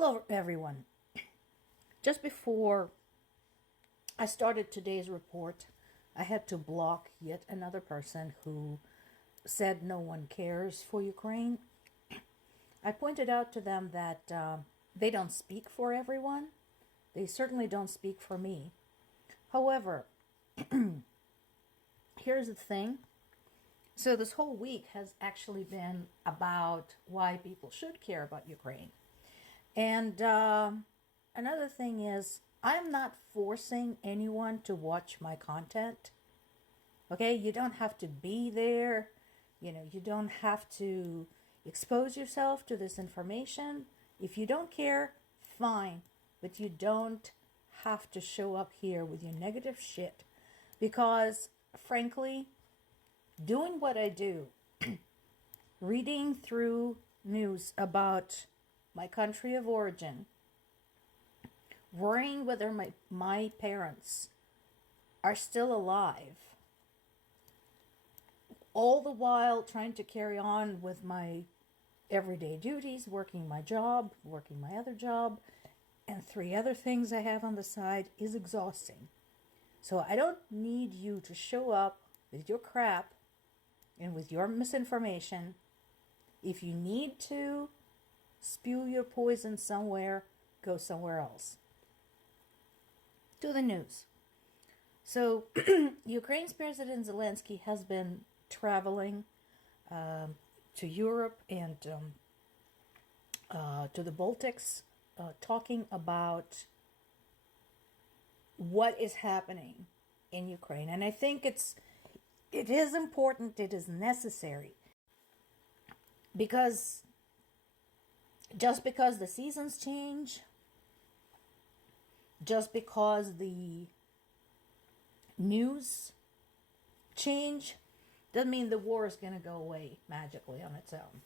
Hello, everyone. Just before I started today's report, I had to block yet another person who said no one cares for Ukraine. I pointed out to them that they don't speak for everyone. They certainly don't speak for me. However, here's the thing. So this whole week has actually been about why people should care about Ukraine. And another thing is, I'm not forcing anyone to watch my content. Okay, you don't have to be there. You don't have to expose yourself to this information. If you don't care, fine. But you don't have to show up here with your negative shit. Because, frankly, doing what I do, reading through news about my country of origin, worrying whether my parents are still alive, all the while trying to carry on with my everyday duties, working my job, working my other job, and 3 other things I have on the side is exhausting. So I don't need you to show up with your crap and with your misinformation. If you need to spew your poison somewhere, go somewhere else. To the news. So, Ukraine's President Zelensky has been traveling to Europe and to the Baltics, talking about what is happening in Ukraine. And I think it is important, it is necessary, because just because the seasons change, just because the news change, doesn't mean the war is going to go away magically on its own.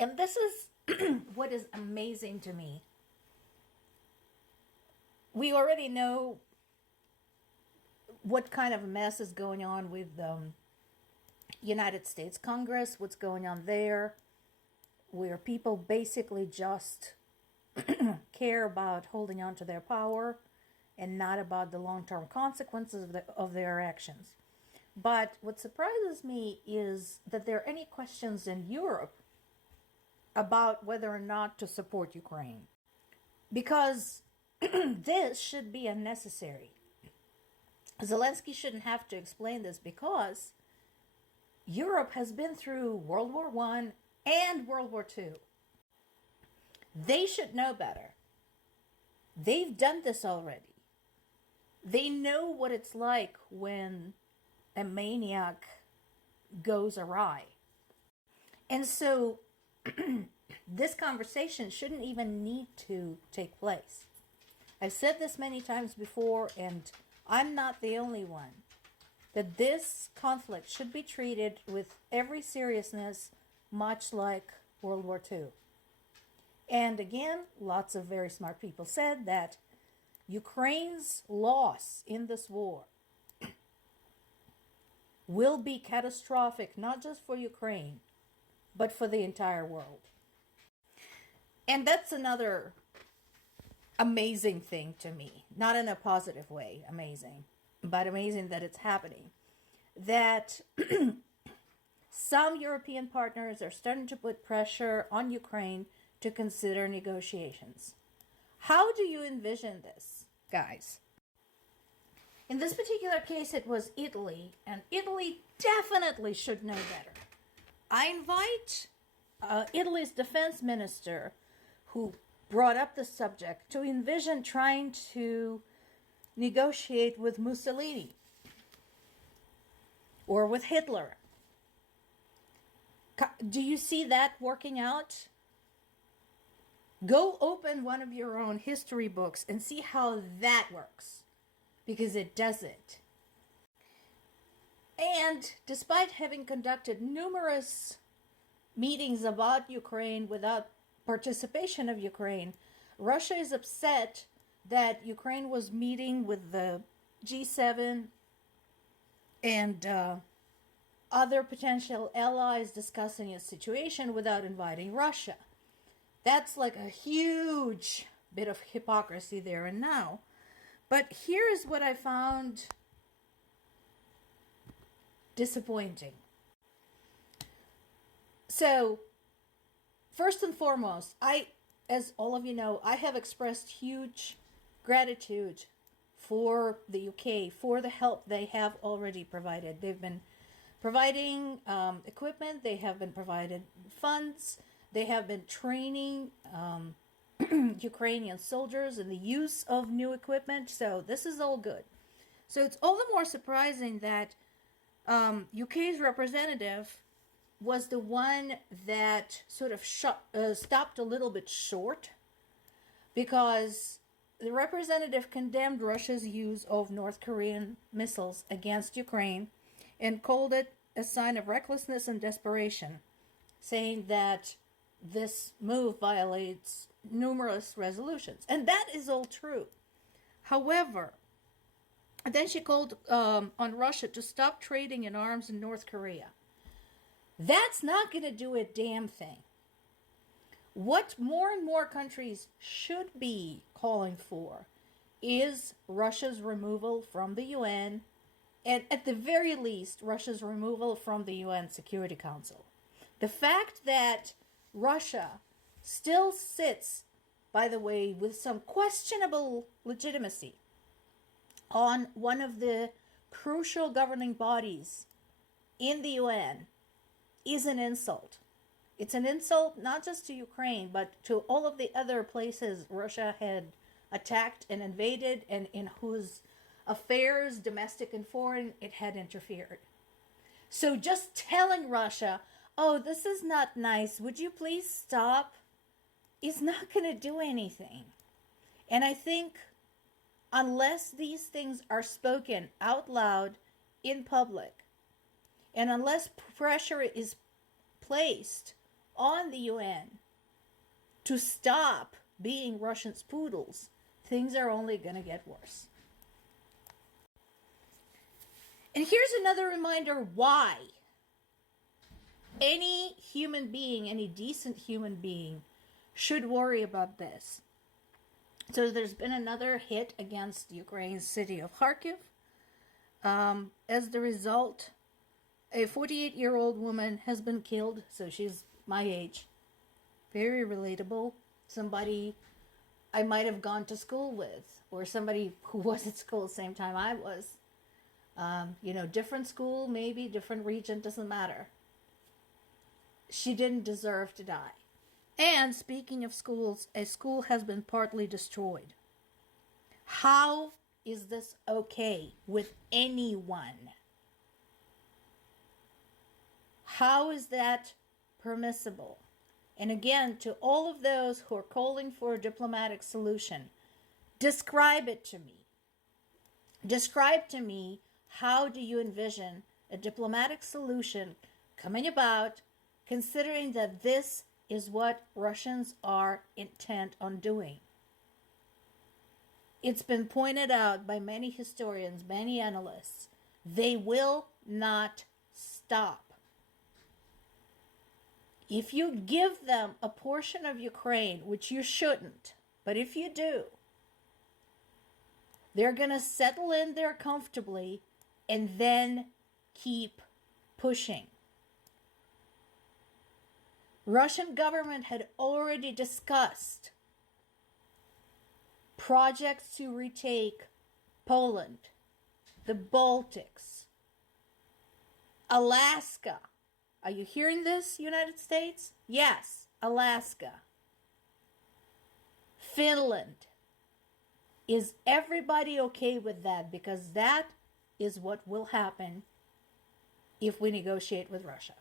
And this is what is amazing to me. We already know what kind of mess is going on with the United States Congress, what's going on there, where people basically just care about holding on to their power and not about the long-term consequences of their actions. But what surprises me is that there are any questions in Europe about whether or not to support Ukraine. Because this should be unnecessary. Zelensky shouldn't have to explain this, because Europe has been through World War I and World War II. They should know better. They've done this already. They know what it's like when a maniac goes awry. And so this conversation shouldn't even need to take place. I've said this many times before, and I'm not the only one, that this conflict should be treated with every seriousness, much like World War II. And again, lots of very smart people said that Ukraine's loss in this war will be catastrophic, not just for Ukraine, but for the entire world. And that's another amazing thing to me. Not in a positive way, amazing, but amazing that it's happening. That some European partners are starting to put pressure on Ukraine to consider negotiations. How do you envision this, guys? In this particular case, it was Italy, and Italy definitely should know better. I invite Italy's defense minister, who brought up the subject, to envision trying to negotiate with Mussolini or with Hitler. Do you see that working out? Go open one of your own history books and see how that works, because it doesn't. And despite having conducted numerous meetings about Ukraine without participation of Ukraine, Russia is upset that Ukraine was meeting with the G7 and other potential allies discussing a situation without inviting Russia. That's like a huge bit of hypocrisy there and now. But here's what I found disappointing. So, first and foremost, as all of you know, I have expressed huge gratitude for the UK for the help they have already provided. They've been providing equipment, they have been provided funds, they have been training Ukrainian soldiers in the use of new equipment. So this is all good. So it's all the more surprising that UK's representative was the one that sort of stopped a little bit short, because the representative condemned Russia's use of North Korean missiles against Ukraine and called it a sign of recklessness and desperation, saying that this move violates numerous resolutions. And that is all true. However, then she called on Russia to stop trading in arms in North Korea. That's not going to do a damn thing. What more and more countries should be calling for is Russia's removal from the UN, and at the very least, Russia's removal from the UN Security Council. The fact that Russia still sits, by the way, with some questionable legitimacy on one of the crucial governing bodies in the UN is an insult. It's an insult not just to Ukraine, but to all of the other places Russia had attacked and invaded, and in whose affairs, domestic and foreign, it had interfered. So just telling Russia, oh, this is not nice, would you please stop, is not going to do anything. And I think unless these things are spoken out loud in public, and unless pressure is placed on the UN to stop being Russian poodles, things are only going to get worse. And here's another reminder why any human being, any decent human being, should worry about this. So there's been another hit against Ukraine's city of Kharkiv. As the result, a 48-year-old woman has been killed, so she's my age. Very relatable. Somebody I might have gone to school with, or somebody who was at school at the same time I was. Different school, maybe, different region, doesn't matter. She didn't deserve to die. And speaking of schools, a school has been partly destroyed. How is this okay with anyone? How is that permissible? And again, to all of those who are calling for a diplomatic solution, describe it to me. Describe to me, how do you envision a diplomatic solution coming about, considering that this is what Russians are intent on doing? It's been pointed out by many historians, many analysts, they will not stop. If you give them a portion of Ukraine, which you shouldn't, but if you do, they're going to settle in there comfortably and then keep pushing. Russian government had already discussed projects to retake Poland, the Baltics, Alaska. Are you hearing this, United States? Yes, Alaska. Finland. Is everybody okay with that? Because that is what will happen if we negotiate with Russia.